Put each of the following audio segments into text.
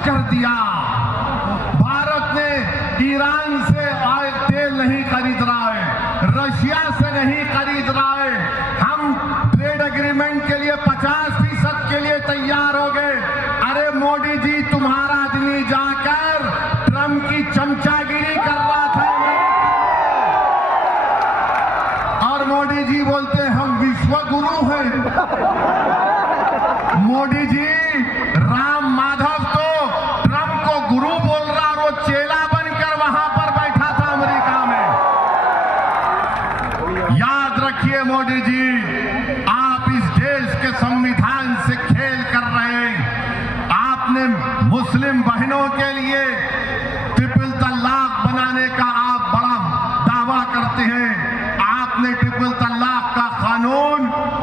कर दिया। भारत ने ईरान से आए तेल नहीं खरीद रहा है, रशिया से नहीं खरीद रहा है। हम ट्रेड एग्रीमेंट के लिए 50% के लिए तैयार हो गए। अरे मोदी जी, तुम्हारा आदमी जाकर ट्रम्प की चमचागिरी कर रहा था और मोदी जी बोलते हम विश्व गुरु हैं। मोदी जी, राम माधव तो ट्रम्प को गुरु बोल रहा और वो चेला बनकर वहां पर बैठा था अमेरिका में। याद रखिए मोदी जी, आप इस देश के संविधान से खेल कर रहे हैं। आपने मुस्लिम बहनों के लिए ट्रिपल तलाक बनाने का आप बड़ा दावा करते हैं। आपने ट्रिपल तलाक का कानून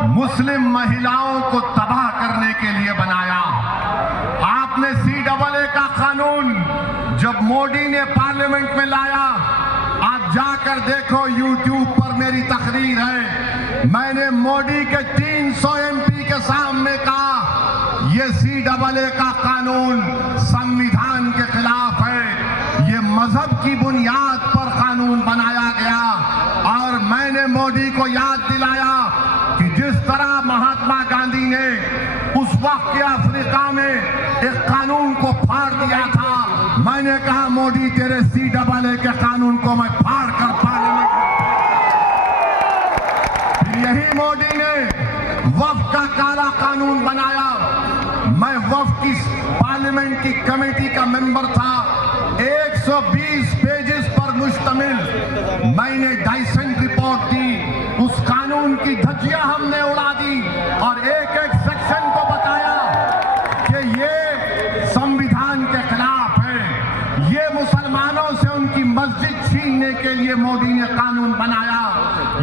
मुस्लिम महिलाओं को तबाह करने के लिए बनाया। आपने CAA का कानून जब मोदी ने पार्लियामेंट में लाया, आप जाकर देखो, YouTube पर मेरी तकरीर है। मैंने मोदी के 300 MP के सामने कहा ये CAA का कानून संविधान के खिलाफ है, ये मजहब की बुनियाद पर कानून बनाया गया। और मैंने मोदी को याद दिलाया कि जिस तरह महात्मा गांधी ने उस वक्त के अफ्रीका में एक कानून को फाड़ दिया था, मैंने कहा मोदी तेरे CAA के कानून को मैं फाड़ कर पार्लियामेंट। यही मोदी ने वक्फ का काला कानून बनाया। मैं वक्फ की पार्लियामेंट की कमेटी का मेंबर था। 120 पेजेस पर मुश्तमिल मैंने डाइसेंट रिपोर्ट दी। उस कानून की धज्जियां हमने उड़ा दी और एक एक सेक्शन को बताया कि ये संविधान के खिलाफ है। ये मुसलमानों से उनकी मस्जिद छीनने के लिए मोदी ने कानून बनाया।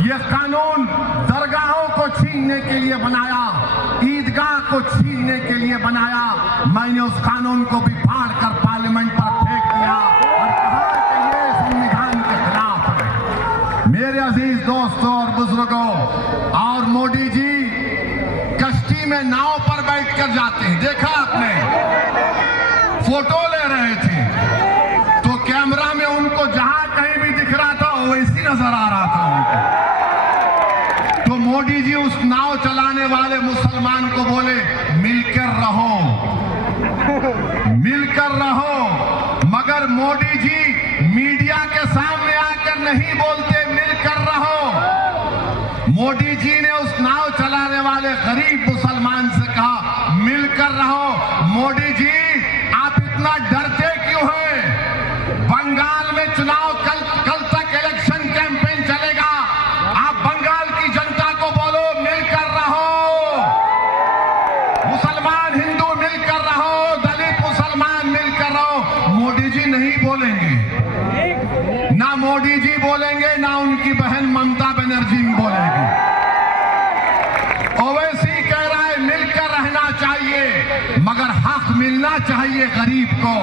ये कानून दरगाहों को छीनने के लिए बनाया, ईदगाह को छीनने के लिए बनाया। मैंने उस कानून को भी फाड़ कर पार्लियामेंट पर फेंक दिया और कहा कि ये संविधान के खिलाफ है। मेरे अजीज दोस्तों और बुजुर्गों, और मोदी जी कश्ती में नाव पर बैठकर जाते हैं, देखा आपने, फोटो ले रहे थे तो कैमरा में उनको जहां कहीं भी दिख रहा था वैसी नजर आ रहा था उनको। तो मोदी जी उस नाव चलाने वाले मुसलमान को बोले मिलकर रहो, मिलकर रहो। मगर मोदी जी मीडिया के सामने आकर नहीं बोलते मिलकर रहो। मोदी जी ने उस नाव चलाने वाले गरीब मुसलमान से कहा मिलकर रहो। मोदी जी, आप इतना डरते क्यों हैं? बंगाल में चुनाव कल तक इलेक्शन कैंपेन चलेगा। आप बंगाल की जनता को बोलो मिलकर रहो, मुसलमान हिंदू मिलकर रहो, दलित मुसलमान मिलकर रहो। मोदी जी नहीं बोलेंगे, ना मोदी जी बोलेंगे, ना उनकी बहन ममता बनर्जी बोलेंगी। ओवैसी कह रहा है मिलकर रहना चाहिए, मगर हक मिलना चाहिए गरीब को।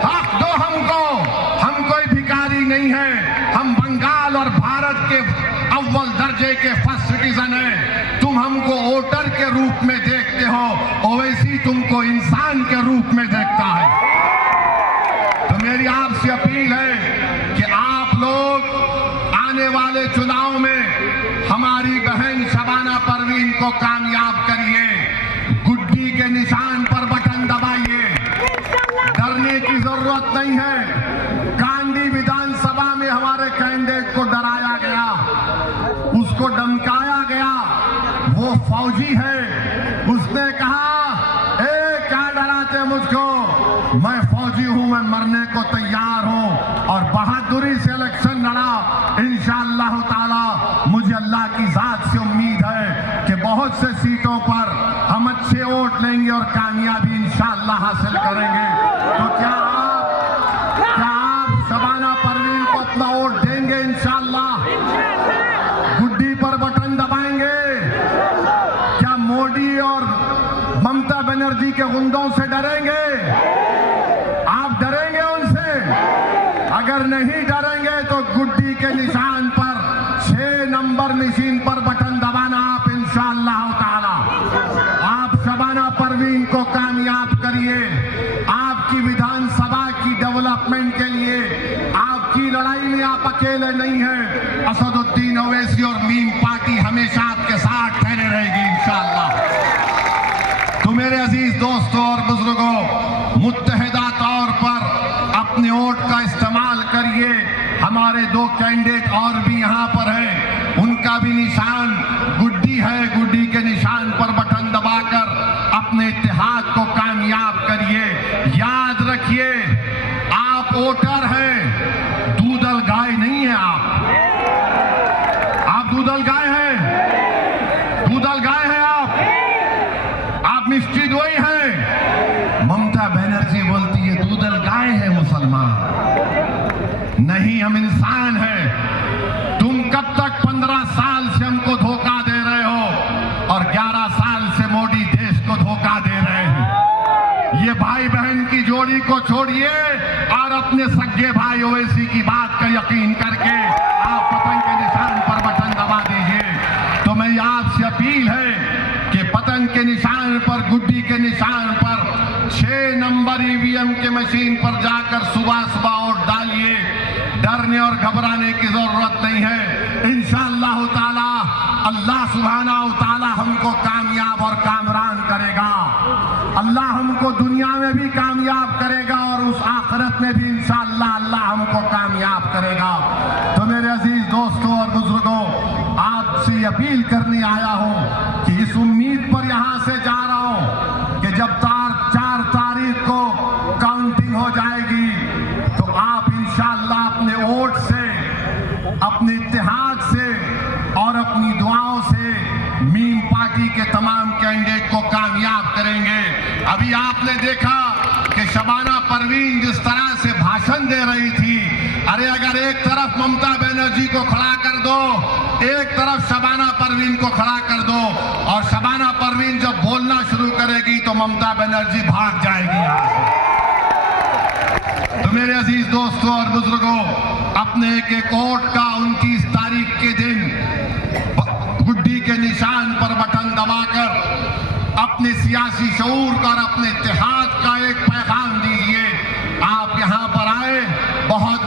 हक दो हमको, हम कोई भिखारी नहीं है। हम बंगाल और भारत के अव्वल दर्जे के फर्स्ट सिटीजन हैं। तुम हमको वोटर के रूप में देखते हो, ओवैसी तुमको इंसान के रूप में देखता है। तो मेरी आपसे अपील है कि आप लोग आने वाले चुनाव में हमारी बहन शबाना परवीन को कामयाब करिए। गुड्डी के निशान पर बटन दबाइए, डरने की जरूरत नहीं है। कांडी विधानसभा में हमारे कैंडिडेट को डराया गया, उसको धमकाया गया। वो फौजी है, उसने कहा क्या डराते मुझको, मैं फौजी हूं, मैं मरने को तैयार हूं। और बहादुरी से इलेक्शन लड़ा। इंशाअल्लाह ताला मुझे अल्लाह की जात से उम्मीद है कि बहुत से सीटों पर हम अच्छे वोट लेंगे और कामयाबी इंशाअल्लाह हासिल करेंगे। तो क्या आप शबाना परवीन को अपना वोट देंगे? इंशाअल्लाह गुड्डी पर बटन दबाएंगे? क्या मोदी और ममता बनर्जी के गुंडों से डरेंगे? आप डरेंगे उनसे? अगर नहीं डरेंगे तो गुड्डी के निशान पर 6 नंबर मशीन पर बटन दबाना आप इंशाअल्लाह ताला। आप शबाना परवीन को कामयाब करिए। डेवलपमेंट के लिए आपकी लड़ाई में आप अकेले नहीं हैं। असदुद्दीन ओवैसी और मीम पार्टी हमेशा आपके साथ खड़े रहेगी इंशाअल्लाह। तो मेरे अजीज दोस्तों और बुजुर्गों, मुत्तहिदा तौर पर अपने वोट का इस्तेमाल करिए। हमारे दो कैंडिडेट और भी यहाँ पर हैं, उनका भी निशान गुड्डी है। गुड्डी के निशान पर बटन दबाकर अपने इत्तेहाद को कामयाब करिए। याद रखिए, आप वोटर हैं, दूधल गाय नहीं है। आप दूधल गाय हैं, दूधल गाय हैं आप मिष्टी दोई हैं। ममता बनर्जी बोलती है दूधल गाय है मुसलमान नहीं, हम इंसान हैं। तुम कब तक 15 साल से हमको धोखा दे रहे हो और 11 साल से मोदी देश को धोखा दे रहे हैं। ये भाई बहन की जोड़ी को छोड़िए और अपने सगे भाई ओवैसी की बात का यकीन करके आप पतंग के निशान पर बटन दबा दीजिए। तो मेरी आपसे अपील है कि पतंग के निशान पर, गुड्डी के निशान पर 6 नंबर ईवीएम के मशीन पर जाकर सुबह सुबह वोट डालिए। डरने और घबराने की जरूरत नहीं है। इंशाअल्लाह ताला अल्लाह सुब्हानहू ताला हमको कामयाब और कामरान करेगा। अल्लाह हमको दुनिया में भी कामयाब करेगा और उस आखिरत में भी इंशाअल्लाह अल्लाह हमको कामयाब करेगा। तो मेरे अजीज दोस्तों और बुजुर्गों, आपसे अपील करने आया हूं कि इस उम्मीद पर यहां से जा रहा हूं कि जब 4 तारीख को काउंटिंग हो जाएगी तो आप इंशाअल्लाह अपने वोट से, अपने इत्तेहाद से और अपनी दुआओं से मीम पार्टी के तमाम कैंडिडेट को कामयाब करेंगे। अभी आपने देखा कि शबाना परवीन जिस तरह से भाषण दे रही थी, अरे अगर एक तरफ ममता बनर्जी को खड़ा कर दो, एक तरफ शबाना परवीन को खड़ा कर दो और शबाना परवीन जब बोलना शुरू करेगी तो ममता बनर्जी भाग जाएगी यहाँ से। तो मेरे अजीज दोस्तों और बुजुर्गों, अपने एक वोट का 29 तारीख के दिन गुड्डी के निशान पर बटन दबाकर अपने सियासी शऊर का और अपने इत्तेहाद का एक पैगाम दीजिए। आप यहाँ पर आए, बहुत